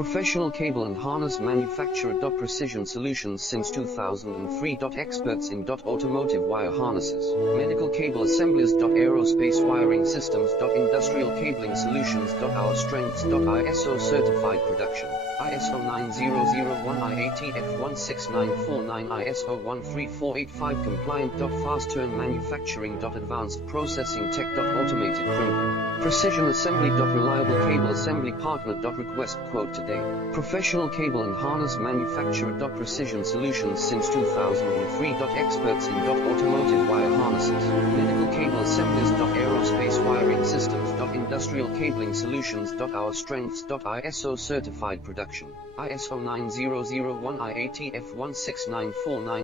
Professional cable and harness manufacturer. Precision solutions since 2003. Experts in automotive wire harnesses, medical cable assemblies. Aerospace wiring systems. Industrial cabling solutions. Our strengths. ISO certified production. ISO 9001 IATF 16949 ISO 13485 compliant. Fast turn manufacturing. Advanced processing tech. Automated crimping. Precision assembly. Reliable cable assembly partner. Request quote today. Professional cable and harness manufacturer. Precision solutions since 2003. Experts in automotive wire harnesses, medical cable assemblies. Aerospace wiring systems. Industrial cabling solutions. Our strengths. ISO certified production. ISO 9001 IATF 16949